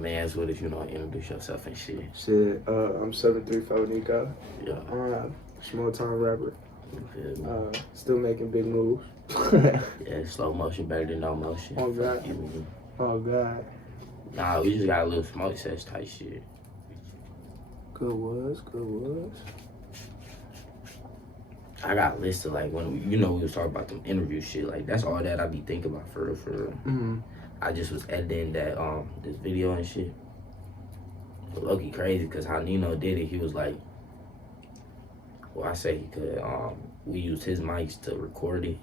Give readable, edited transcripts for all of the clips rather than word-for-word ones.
mans with us, introduce yourself and shit. Shit, I'm 734 Nico. Yeah. Small time rapper. You feel me? Still making big moves. Yeah, slow motion better than no motion. Oh God. Oh God. Nah, we just got a little smoke sesh type shit. Good was. I got a list of like when we was talking about them interview shit. Like that's all that I be thinking about for real. Mm-hmm. I just was editing that this video and shit. But low-key crazy because how Nino did it, he was like, well, I say he could. We used his mics to record it,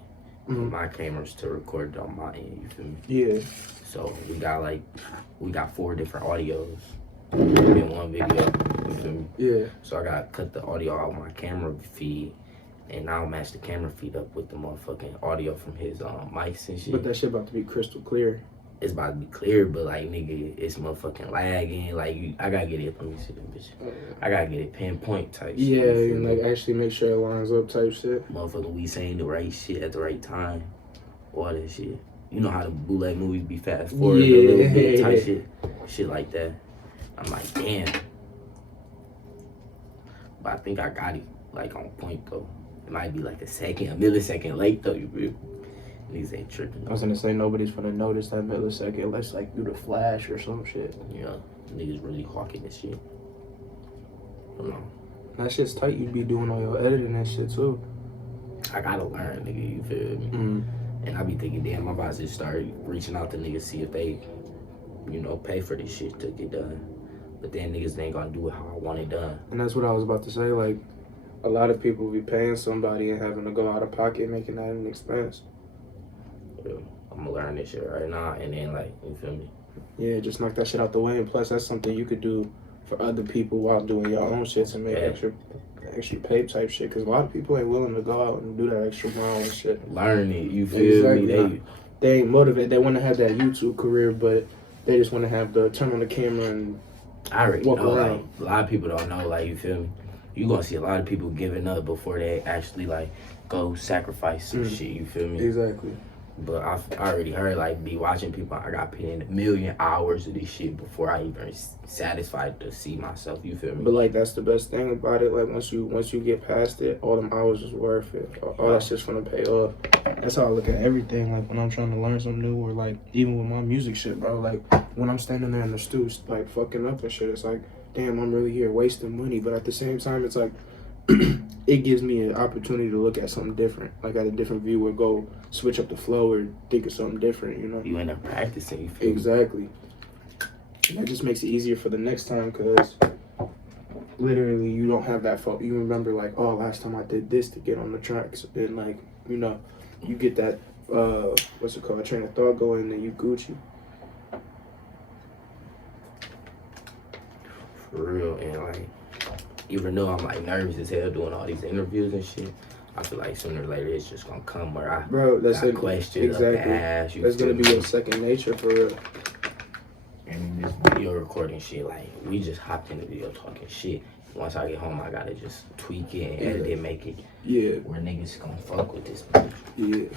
and my cameras to record it on my end. You feel me? Yeah. So we got 4 different audios in one video. You feel me? Yeah. So I got cut the audio out of my camera feed, and now match the camera feed up with the motherfucking audio from his mics and shit. But that shit about to be crystal clear. It's about to be clear, but like nigga, it's motherfucking lagging. Like I gotta get it. Let me see that bitch. I gotta get it pinpoint type shit. Yeah, and like actually make sure it lines up type shit. Motherfucker, we saying the right shit at the right time. All that shit. You know how the bootleg movies be fast forward a little bit type shit. Shit like that. I'm like, damn. But I think I got it like on point though. It might be like a millisecond late though, you feel? Niggas ain't tripping. I was gonna say nobody's gonna notice that millisecond unless like do the flash or some shit. Yeah, niggas really hawking this shit. I don't know. That shit's tight. You be doing all your editing and shit too. I gotta learn, nigga. You feel me? And I be thinking, damn, I'm about to just start reaching out to niggas, see if they, pay for this shit to get done. But then niggas ain't gonna do it how I want it done. And that's what I was about to say. Like, a lot of people be paying somebody and having to go out of pocket, making that an expense. Yeah, I'm gonna learn this shit right now, and then like, you feel me? Yeah, just knock that shit out the way. And plus, that's something you could do for other people while doing your own shit to make extra pay type shit. Because a lot of people ain't willing to go out and do that extra mile and shit. Learn it, you feel me? They ain't motivated. They want to have that YouTube career, but they just want to have the turn on the camera and I already walk know, around. like, a lot of people don't know, like, you feel me? You gonna see a lot of people giving up before they actually, like, go sacrifice some shit, you feel me? Exactly. But I already heard, like, be watching people, I got put in 1 million hours of this shit before I even satisfied to see myself, you feel me? But, like, that's the best thing about it. Like, once you get past it, all them hours is worth it. All that shit's gonna pay off. That's how I look at everything. Like, when I'm trying to learn something new, or, like, even with my music shit, bro. Like, when I'm standing there in the studio, like, fucking up and shit, it's like, damn, I'm really here wasting money. But at the same time, it's like, it gives me an opportunity to look at something different, like at a different view, or go switch up the flow or think of something different, You end up practicing, you feel Exactly. And that just makes it easier for the next time, because literally you don't have that fault. You remember, like, oh, last time I did this to get on the tracks. And, like, you get that, train of thought going, and you Gucci. For real, and, like, even though I'm like nervous as hell doing all these interviews and shit, I feel like sooner or later it's just gonna come where I got questions up to ask. That's gonna be your second nature for real. And this video recording shit, like we just hopped in the video talking shit. Once I get home, I gotta just tweak it and edit it, make it where niggas gonna fuck with this bitch. Yeah.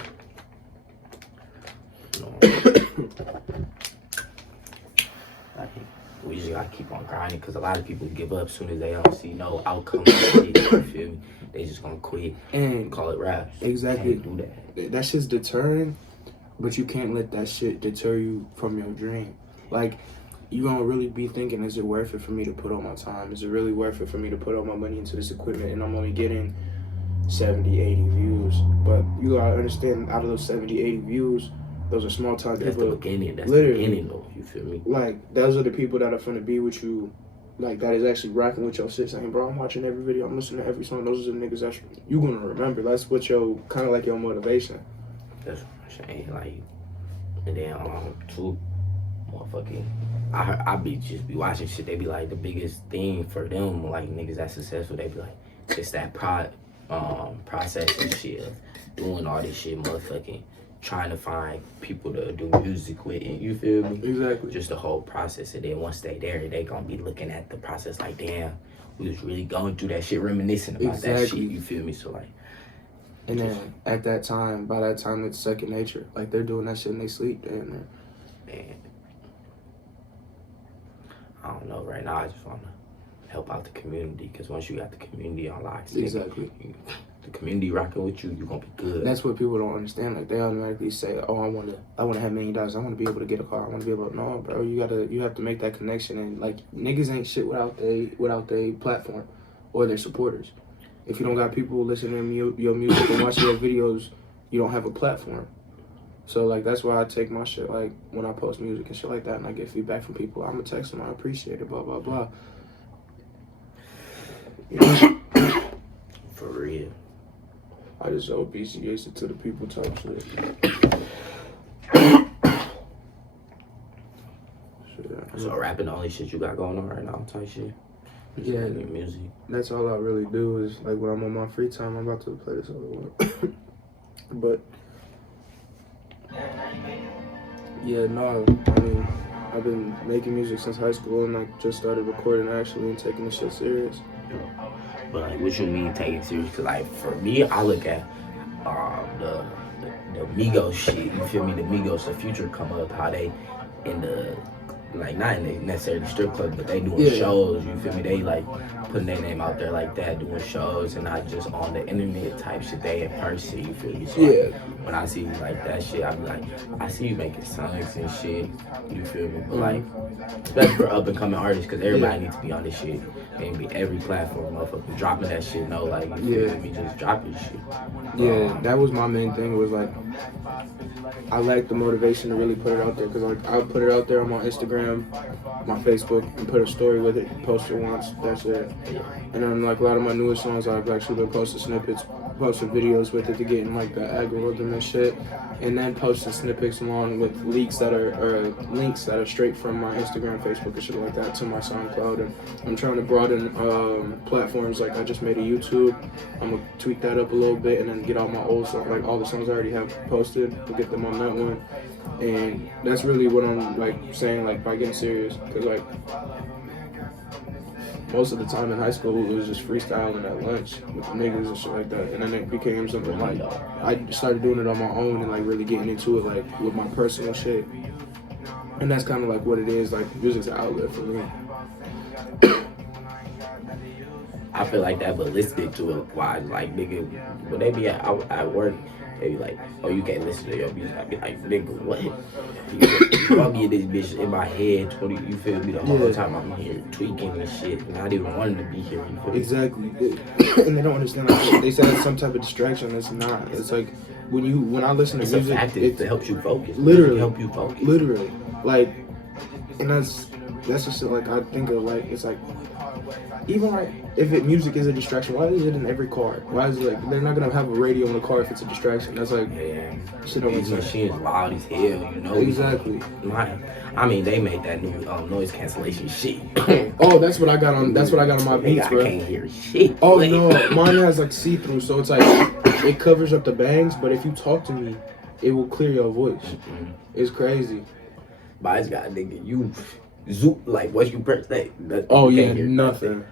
We just gotta keep on grinding, because a lot of people give up as soon as they don't see no outcome. You feel me? They just gonna quit and call it rap. Exactly. Can't do that. That shit's deterring, but you can't let that shit deter you from your dream. Like, you gonna really be thinking, is it worth it for me to put all my time? Is it really worth it for me to put all my money into this equipment, and I'm only getting 70, 80 views? But you gotta understand, out of those 70, 80 views, those are small time people. That's the beginning. That's the beginning, though. You feel me? Like, those are the people that are finna be with you. Like, that is actually rocking with your shit, saying, bro, I'm watching every video, I'm listening to every song. Those are the niggas that you gonna remember. That's what your, kind of like your motivation. That's what I'm saying. Like, and then, too, motherfucking, I be watching shit. They be like, the biggest thing for them, like, niggas that successful, they be like, it's that process and shit of doing all this shit, motherfucking trying to find people to do music with, and you feel me? Exactly. Just the whole process, and then once they there, they gonna be looking at the process like, damn, we was really going through that shit, reminiscing about that shit, you feel me? So, like, and then at that time, by that time, it's second nature. Like, they're doing that shit in their sleep, damn. Man. I don't know. Right now, I just want to help out the community, because once you got the community on lock, Exactly. the community rocking with you, you're gonna be good. That's what people don't understand. Like, they automatically say, "Oh, I want to have $1 million. I want to be able to get a car. I want to be able to." No, bro, you have to make that connection. And like, niggas ain't shit without they platform or their supporters. If you don't got people listening to your music and watching your videos, you don't have a platform. So like, that's why I take my shit, like when I post music and shit like that, and I get feedback from people, I'm gonna text them, I appreciate it, blah blah blah. For real. I just obfuscate it to the people type shit. So rapping the only shit you got going on right now type shit? Yeah, music. That's all I really do is like when I'm on my free time, I'm about to play this other one. But yeah, no, I mean, I've been making music since high school, and I just started recording actually and taking this shit serious. But like, what you mean taking it serious? Cause like for me, I look at the Migos shit. You feel me? The Migos, the Future come up, how they in the, like, not in the necessarily strip club, but they doing shows. You feel me? They like putting their name out there like that, doing shows, and not just on the internet type shit. They in person. You feel me? So like, when I see like that shit, I be like, I see you making songs and shit. You feel me? But like, especially for up and coming artists, because everybody needs to be on this shit. And be every platform, motherfucker, dropping that shit. No, like, you feel me? Just dropping shit. Yeah, that was my main thing. Was like, I like the motivation to really put it out there, because like, I'll put it out there on my Instagram, my Facebook, and put a story with it, post it once, that's it. And then like a lot of my newest songs, I've actually been posting snippets, posting videos with it to get in like the algorithm and shit, and then posting snippets along with leaks that are, or links that are straight from my Instagram, Facebook, and shit like that to my SoundCloud. And I'm trying to broaden platforms. Like, I just made a YouTube. I'm gonna tweak that up a little bit and then get all my old songs, like all the songs I already have posted, to get them on that one. And that's really what I'm like saying, like, by getting serious, because like most of the time in high school it was just freestyling at lunch with the niggas and shit like that, and then it became something like I started doing it on my own and like really getting into it like with my personal shit. And that's kind of like what it is. Like, music's an outlet for me. I feel like that, but listening to it, why, like, nigga, when they be at work, they be like, oh, you can't listen to your music. I be like, nigga, what? I'll be in this bitch in my head, you feel me, the whole time I'm here tweaking and shit, not even wanting to be here, you feel me? Exactly. And they don't understand, like, they say it's some type of distraction. It's not. It's like, when I listen to it's music, it helps you focus. Literally. Help you focus. Literally. Like, and that's just like, I think of, like, it's like, even like, if music is a distraction, why is it in every car? Why is it like, they're not gonna have a radio in the car if it's a distraction? That's like, shit don't make sense. She is loud as hell, you know. Exactly. I mean, they made that new noise cancellation shit. Oh, that's what I got on. That's what I got on my beats, bro. I can't hear shit. Oh no, mine has like see-through, so it's like it covers up the bangs, but if you talk to me, it will clear your voice. It's crazy. But it's got, nigga, you zoop, like, once you press that, oh you yeah, can't hear nothing.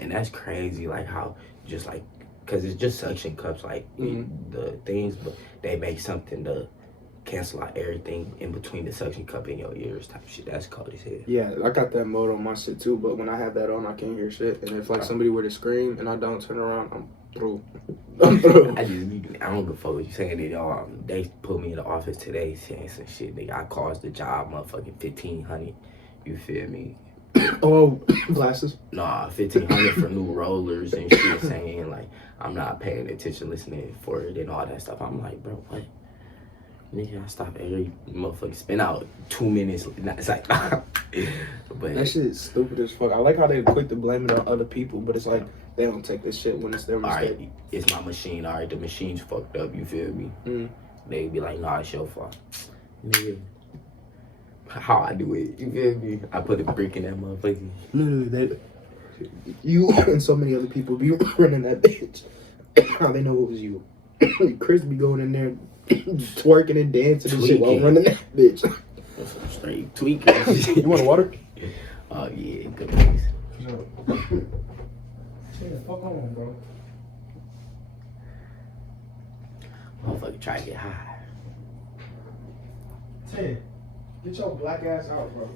And that's crazy, like how just like, cause it's just suction cups, like the things, but they make something to cancel out everything in between the suction cup and your ears type shit. That's cold as hell. Yeah, I got that mode on my shit too, but when I have that on, I can't hear shit. And if like somebody were to scream and I don't turn around, I'm through. I'm through. I don't give a fuck what you saying. They put me in the office today saying some shit. Nigga, I caused the job, motherfucking 1,500. You feel me? Oh, glasses? Nah, 1,500 for new rollers and shit, saying like I'm not paying attention, listening for it and all that stuff. I'm like, bro, what? Nigga, I stop every motherfucker, spend out 2 minutes. It's like, but that shit is stupid as fuck. I like how they quick to blame it on other people, but it's like they don't take this shit when it's their mistake. Alright, it's my machine. Alright, the machine's fucked up. You feel me? They be like, nah, it's your fault. Nigga, how I do it? You feel me? I put a brick in that motherfucker. Literally, that you and so many other people be running that bitch. How they know it was you? Chris be going in there twerking and dancing and shit while running that bitch. Straight tweaking. You want water? Oh yeah, good place. Stay the fuck on, bro. Motherfucker try to get high. Ted, get your black ass out, bro.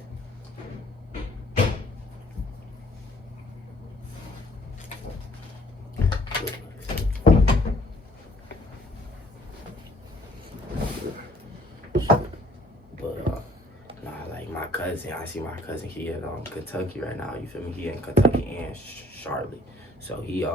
cousin, he in Kentucky right now. You feel me? He in Kentucky and Charlotte. So he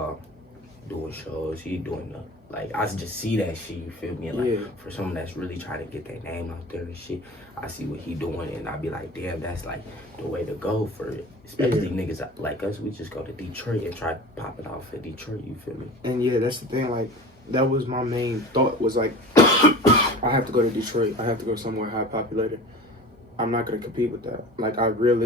doing shows. He doing like I just see that shit. You feel me? And like for someone that's really trying to get their name out there and shit, I see what he doing, and I be like, damn, that's like the way to go for it. Especially niggas like us, we just go to Detroit and try to pop it off in Detroit. You feel me? And yeah, that's the thing. Like that was my main thought. Was like, I have to go to Detroit. I have to go somewhere high populated. I'm not gonna compete with that. Like I'm not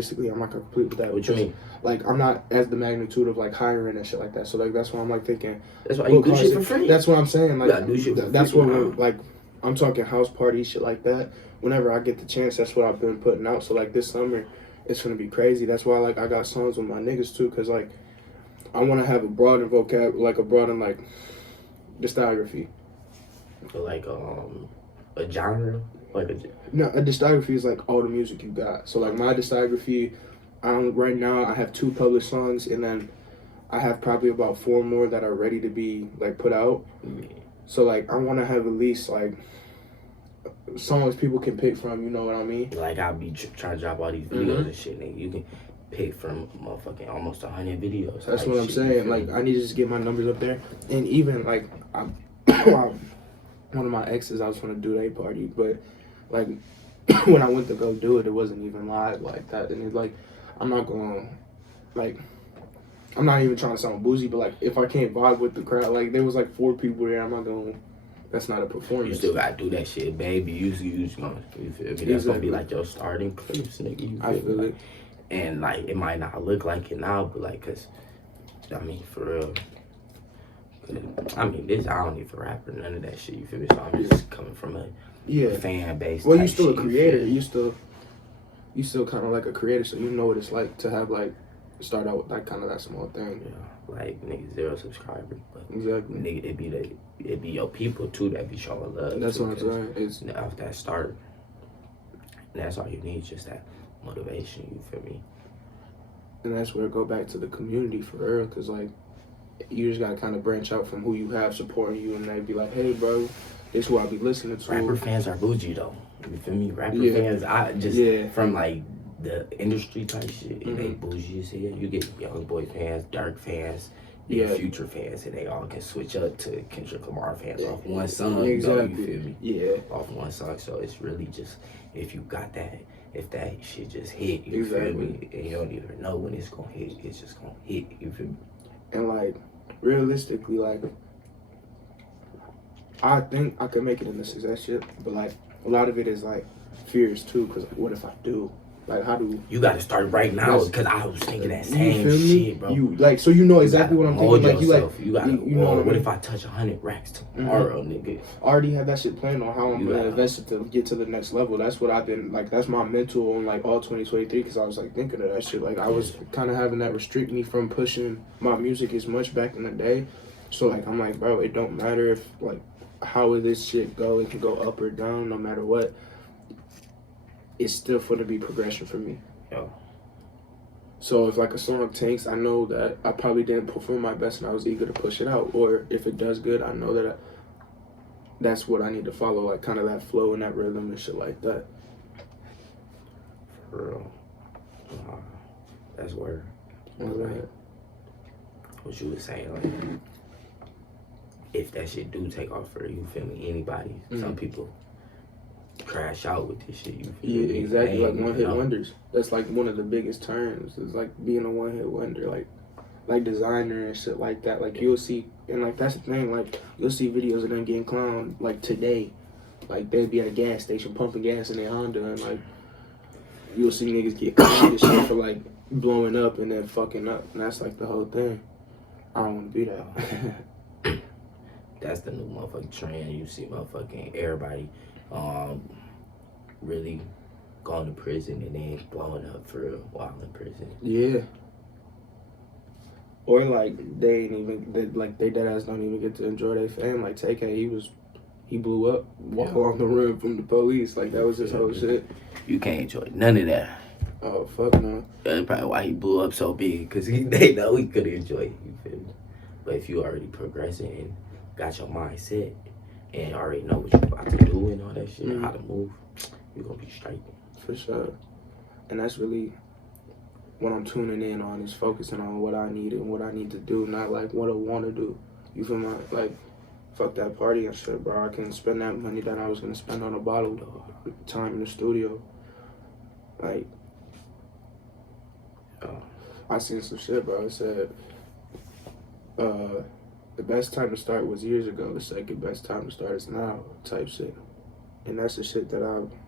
gonna compete with that. What you mean? Like I'm not as the magnitude of like hiring and shit like that. So like that's why I'm like thinking. That's why you do shit for free. That's what I'm saying. Like do shit for that's free, what we're, like I'm talking house parties, shit like that. Whenever I get the chance, that's what I've been putting out. So like this summer, it's gonna be crazy. That's why like I got songs with my niggas too, cause like I want to have a broad and like a broad and like discography. Like a genre. No, a discography is like all the music you got. So like my discography, right now I have 2 published songs, and then I have probably about 4 more that are ready to be like put out. So like I want to have at least like songs people can pick from. You know what I mean? Like I'll be trying to drop all these videos and shit, nigga. You can pick from motherfucking almost 100 videos. That's what I'm saying. Like I need to just get my numbers up there, and even like one of my exes, I was gonna do their party, but like when I went to go do it, it wasn't even live like that. And it's like I'm not even trying to sound bougie, but like if I can't vibe with the crowd, like there was like 4 people there, I'm not going. That's not a performance. You still gotta do that shit, baby. You gonna, you feel me? That's gonna be like your starting clips, nigga. I feel it. And like it might not look like it now, but like, cause I mean, for real. I mean, I don't even rap or none of that shit. You feel me? So I'm just coming from a fan base. Well, you still a creator. You still kind of like a creator, so you know what it's like to have like start out with like kind of that small thing. Yeah, like nigga 0 subscribers, but exactly. Nigga, it be your people too that be showing love. That's what I'm saying. It's off that start. And that's all you need, just that motivation. You feel me? And that's where I go back to the community for real, cause like you just gotta kind of branch out from who you have supporting you, and they be like, hey, bro, this who I be listening to. Rapper fans are bougie though. You feel me? Rapper fans, I just from like the industry type shit, and they bougie as hell. You get young boy fans, dark fans, future fans, and they all can switch up to Kendrick Lamar fans off one song. Exactly. You feel me? Yeah. Off one song. So it's really just if you got that. If that shit just hit, you feel me? And you don't even know when it's gonna hit. It's just gonna hit. You feel me? And like realistically, like I think I could make it in the success shit, but like a lot of it is like fears too. Cause what if I do? Like how do you got to start right now? Because I was thinking that same shit, bro. You like so you know exactly what I'm thinking. Like you gotta. You know what if I touch 100 racks tomorrow, nigga? I already had that shit planned on how I'm gonna invest it to get to the next level. That's what I've been like. That's my mental on like all 2023. Because I was like thinking of that shit. Like I was kind of having that restrict me from pushing my music as much back in the day. So like I'm like, bro, it don't matter if like how will this shit go. It can go up or down no matter what. It's still going to be progression for me. Yeah. So if like a song tanks, I know that I probably didn't perform my best and I was eager to push it out. Or if it does good, I know that that's what I need to follow, like kind of that flow and that rhythm and shit like that. For real. That's where. Like, what you was saying, like if that shit do take off for you, feel me? Anybody, some people crash out with this shit. You feel me? Exactly. Like one hit wonders. That's like one of the biggest terms. Is like being a one hit wonder, like designer and shit like that. Like you'll see, and like that's the thing. Like you'll see videos of them getting clowned like today. Like they'd be at a gas station pumping gas in their Honda, and like you'll see niggas get clowned and shit for like blowing up and then fucking up, and that's like the whole thing. I don't want to be that. That's the new motherfucking trend. You see motherfucking everybody really going to prison and then blowing up for real while in prison. Yeah. Or like they dead ass don't even get to enjoy their fame. Like TK, he blew up while on the run from the police. Like that was his whole shit. You can't enjoy none of that. Oh fuck no. That's probably why he blew up so big, because they know he couldn't enjoy it. You feel me? But if you already progressing and got your mindset and already know what you're about to do and all that shit, how to move, you're gonna be straight. For sure. And that's really what I'm tuning in on, is focusing on what I need and what I need to do, not like what I want to do. You feel me? Like, fuck that party and shit, bro. I can spend that money that I was gonna spend on a bottle time in the studio. Like, I seen some shit, bro. It said, the best time to start was years ago. The second best time to start is now, type shit. And that's the shit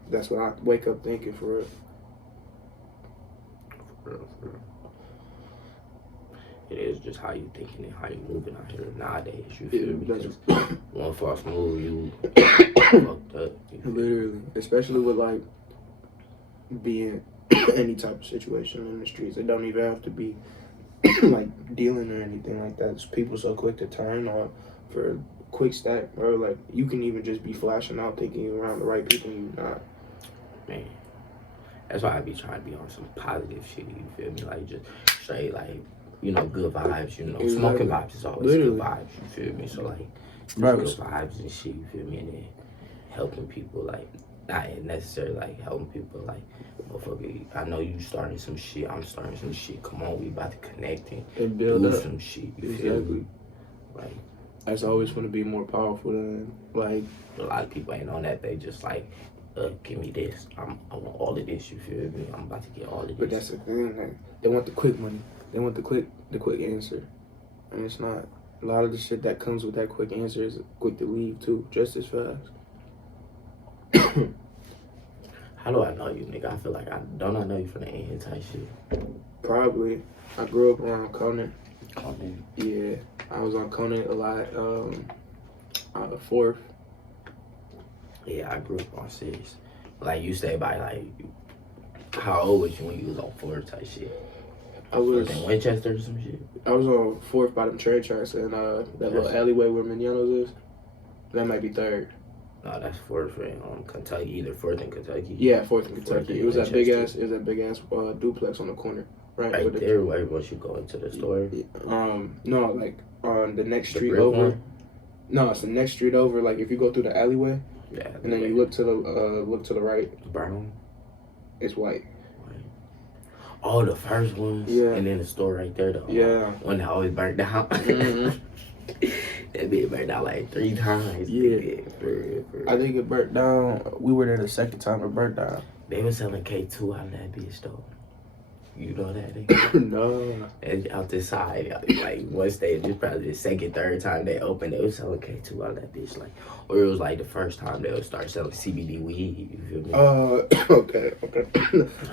that's what I wake up thinking, for real. For real. It is just how you thinking and how you moving out here nowadays. You feel me? Because one false move, you fucked up. Literally, especially with like being any type of situation in the streets. It don't even have to be like dealing or anything like that. Just people so quick to turn on for a quick stack, bro. Like, you can even just be flashing out thinking you're around the right people and you're not. Man, that's why I be trying to be on some positive shit. You feel me? Like, just straight, like, you know, good vibes. You know, Exactly. Smoking vibes is always good vibes. You feel me? So like, Right. good vibes and shit. You feel me? And then helping people, like, not necessarily like helping people, like, motherfucker, I know you starting some shit, I'm starting some shit. Come on, we about to connect and build do up some shit. You exactly. feel me? Like, that's always going to be more powerful than like a lot of people ain't on that. They just like, give me this. I want all of this. You feel me? I'm about to get all of this. But that's the thing. Like, they want the quick money. They want the quick answer, and it's not. A lot of the shit that comes with that quick answer is quick to leave too, just as fast. How do I know you, nigga? I feel like I know you from the end type shit. Probably. I grew up around Conan. Conan? Yeah. I was on Conan a lot. 4th. Yeah, I grew up on 6th. Like, you stay by, like, how old was you when you was on 4th type shit? I was in Winchester or some shit? I was on 4th by them train tracks and that little alleyway where Mignano's is. That might be 3rd. No, that's 4th in Kentucky, either 4th in Kentucky. Yeah, 4th in Kentucky. It was that big ass duplex on the corner. Right there, where once you go into the store. No, like on the next street over. One? No, it's the next street over. Like if you go through the alleyway, yeah, and then you look to the right. The brown. It's white. Oh, the first one. Yeah. And then the store right there, though. Yeah. One that always burnt down. Mm-hmm. That bitch burnt down like 3 times. Yeah. For real. I think it burnt down. We were there the second time it burnt down. They were selling K2 out of that bitch, though. You know that? No. And out this side, like once this probably the second, third time they opened, they was selling K2 out of that bitch. Like, or it was like the first time they would start selling CBD weed. You feel me? Okay.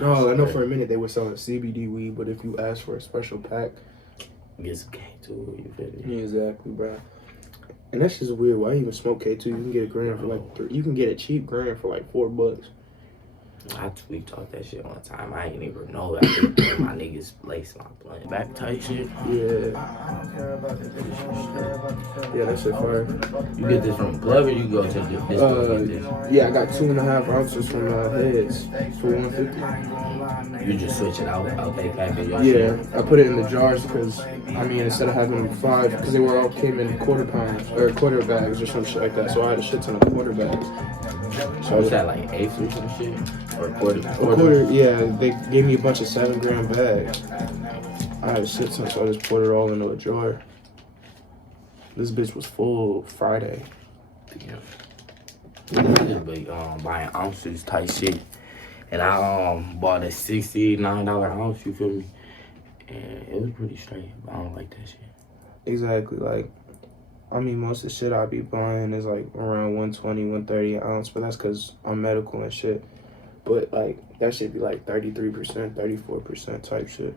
No, I know for a minute they were selling CBD weed, but if you ask for a special pack, get some K2. You feel me? Yeah, exactly, bro. And that's just weird. Why even smoke K2? You can get a gram for like you can get a cheap gram for like $4. I tweaked off that shit one time. I ain't even know. I think my niggas laced my blunt. Back tight shit. Yeah. Yeah, that shit fire. You get this from Club or you go to this? Yeah, I got 2.5 ounces from Heads for $150. You just switch it out they package your shit? I put it in the jars because I mean instead of having 5, because they were all came in quarter pounds or quarter bags or some shit like that. So I had a shit ton of quarter bags. So was that like 8 or some shit? Or a quarter? A quarter, yeah. They gave me a bunch of 7-gram bags. I had a shit ton, so I just put it all into a jar. This bitch was full Friday. Yeah. I just be buying ounces type shit. And I bought a $69 ounce, you feel me? And it was pretty straight, but I don't like that shit. Exactly, like, I mean, most of the shit I be buying is like around 120, 130 an ounce, but that's because I'm medical and shit. But like, that shit be like 33%, 34% type shit.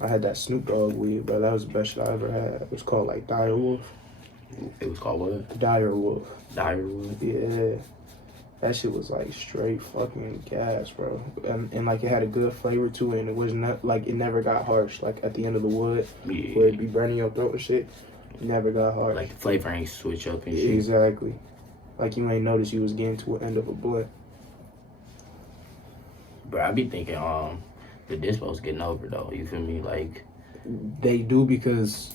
I had that Snoop Dogg weed, but that was the best shit I ever had. It was called like Dire Wolf. It was called what? Dire Wolf. Dire Wolf? Yeah. That shit was like straight fucking gas, bro. And like it had a good flavor to it, and it was not like it never got harsh. Like at the end of the wood, where it be burning your throat and shit, it never got harsh. Like the flavor ain't switch up and shit. Exactly. Like you ain't noticed you was getting to an end of a blunt. Bro, I be thinking the dispos getting over though. You feel me? Like they do because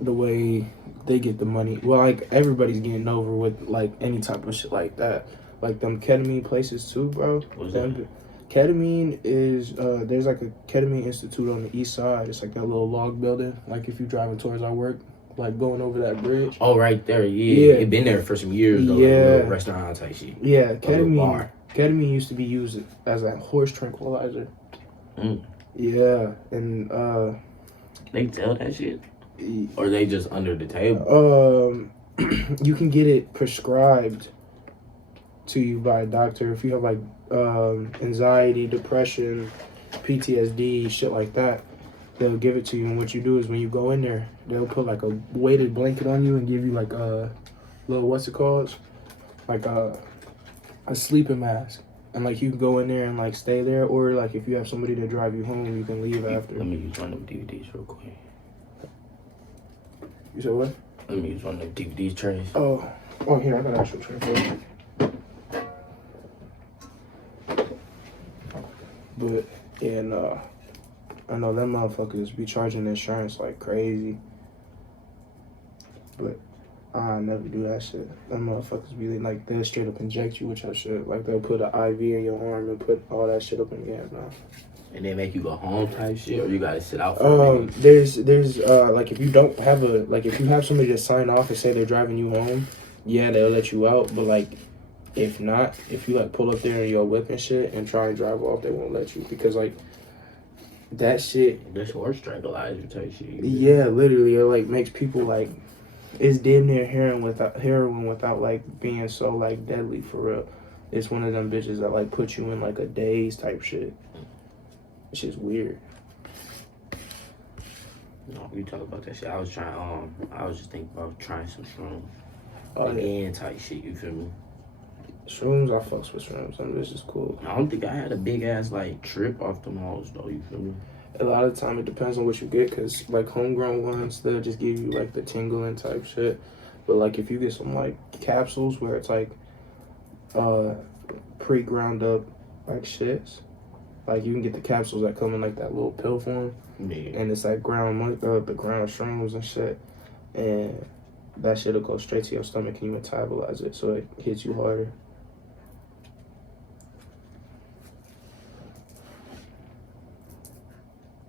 the way they get the money. Well, like everybody's getting over with like any type of shit like that. Like them ketamine places too, bro. Ketamine is there's like a ketamine institute on the east side. It's like that little log building. Like if you're driving towards our work, like going over that bridge. Oh, right there. Yeah. It been there for some years though. Yeah. Like a little restaurant type shit. Yeah, ketamine used to be used as a horse tranquilizer. Yeah, and they sell that shit, or they just under the table. You can get it prescribed to you by a doctor if you have like anxiety, depression, PTSD, shit like that. They'll give it to you, and what you do is when you go in there, they'll put like a weighted blanket on you and give you like a little like a sleeping mask, and like you can go in there and like stay there, or like if you have somebody to drive you home, you can leave after. Let me use one of them DVDs real quick. You said what? Let me use one of them DVD trays. Oh, here, I got an actual tray for you. But, and, I know them motherfuckers be charging insurance like crazy. But I never do that shit. Them motherfuckers be like, they'll straight up inject you with your shit. Like, they'll put an IV in your arm and put all that shit up in your ass now. And they make you go home type shit, or you gotta sit out for a minute? There's like if you don't have if you have somebody to sign off and say they're driving you home, yeah, they'll let you out. But like, if not, if you like pull up there in your whip and shit and try and drive off, they won't let you because like that shit. That's horse tranquilizer type shit. Yeah, literally, it like makes people like it's damn near heroin without like being so like deadly for real. It's one of them bitches that like put you in like a daze type shit. It's just weird. No, we talk about that shit. I was just thinking about trying some shrooms. Yeah. Type shit, you feel me? Shrooms, I fucks with shrooms. Some of this is cool. I don't think I had a big ass like trip off them hoes though, you feel me? A lot of the time it depends on what you get, cause like homegrown ones, they'll just give you like the tingling type shit. But like if you get some like capsules where it's like pre-ground up like shits, like you can get the capsules that come in like that little pill form, and it's like the ground shrooms and shit, and that shit'll go straight to your stomach and you metabolize it, so it hits you harder.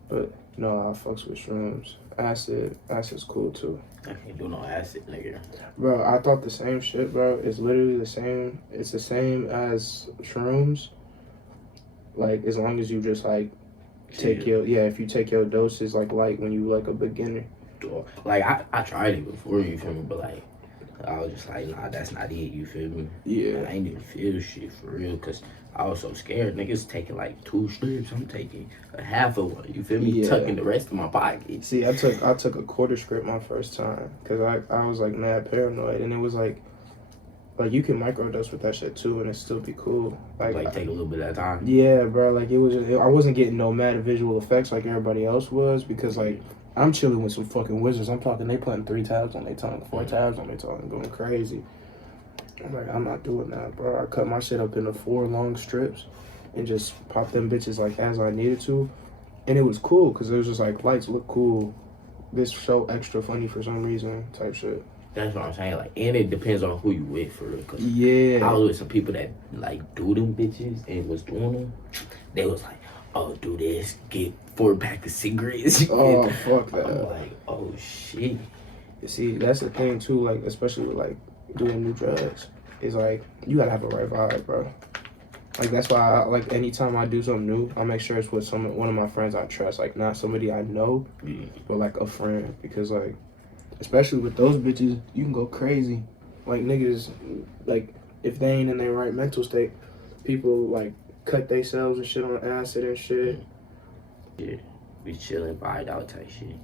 But no, I fucks with shrooms. Acid's cool too. I can't do no acid, nigga. Bro, I thought the same shit, bro. It's literally the same. It's the same as shrooms. Like, as long as you just, like, if you take your doses, like, light when you, like, a beginner. Like, I tried it before, you feel me? But, like, I was just like, nah, that's not it, you feel me? Yeah. And I ain't even feel shit for real, because I was so scared. Niggas taking, like, 2 strips. I'm taking a half of one, you feel me? Yeah. Tucking the rest of my pocket. See, I took a quarter script my first time, because I was, like, mad paranoid, and it was, like, you can microdose with that shit too, and it still be cool. Like take a little bit at a time. Yeah, bro. Like I wasn't getting no mad visual effects like everybody else was because like I'm chilling with some fucking wizards. I'm talking they putting 3 tabs on their tongue, 4 tabs on their tongue, going crazy. I'm like, I'm not doing that, bro. I cut my shit up into 4 long strips and just pop them bitches like as I needed to, and it was cool because it was just like lights look cool. This show extra funny for some reason type shit. That's what I'm saying. Like, and it depends on who you with for real. Cause yeah, I was with some people that like do them bitches and was doing them. They was like, oh, do this, get 4 pack of cigarettes. Oh, fuck that. I'm like, oh shit. You see, that's the thing too. Like, especially with like doing new drugs, is like you gotta have a right vibe, bro. Like that's why I, like anytime I do something new, I make sure it's with one of my friends I trust. Like not somebody I know, but like a friend, because like. Especially with those bitches, you can go crazy. Like, niggas, like, if they ain't in their right mental state, people, like, cut themselves and shit on acid and shit. Yeah, be chilling, vibe out type shit.